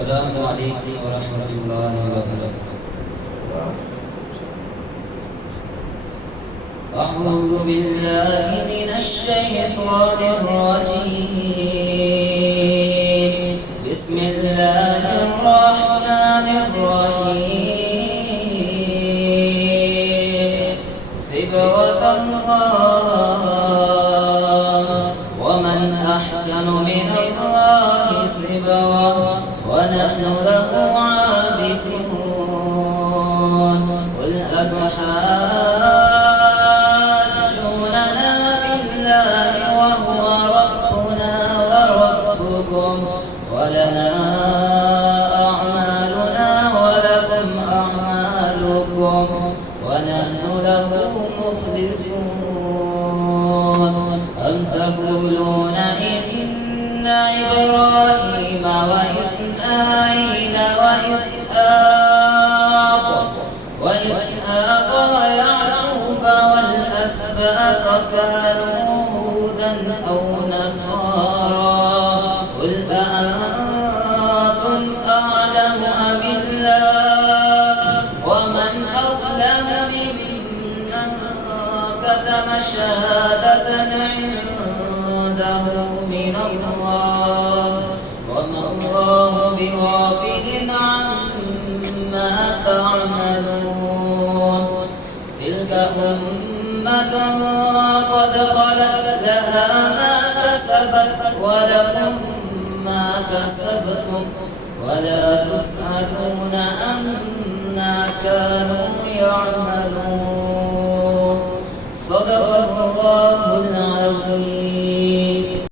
السلام عليكم ورحمة الله وبركاته. أعوذ بالله من الشيطان الرجيم. بسم الله الرحمن الرحيم. صبغة الله ومن أحسن من الله صبغة ونحن له عابدون. قل أتحاجوننا في الله وهو ربنا وربكم ولنا أعمالنا ولكم أعمالكم ونحن له مخلصون. أم تقولون إن إبراهيم وإسماعيل وإسحاق ويعقوب والأسباط كانوا هودا أو نصارى. قل أأنتم أعلم أم الله؟ ومن أظلم ممن كتم شهادة عنده من الله وما الله بغافل عما تعملون. تلك أمة قد خلت لها ما كسبت ولكم ما كسبتم ولا تسألون عما كانوا يعملون. صدق الله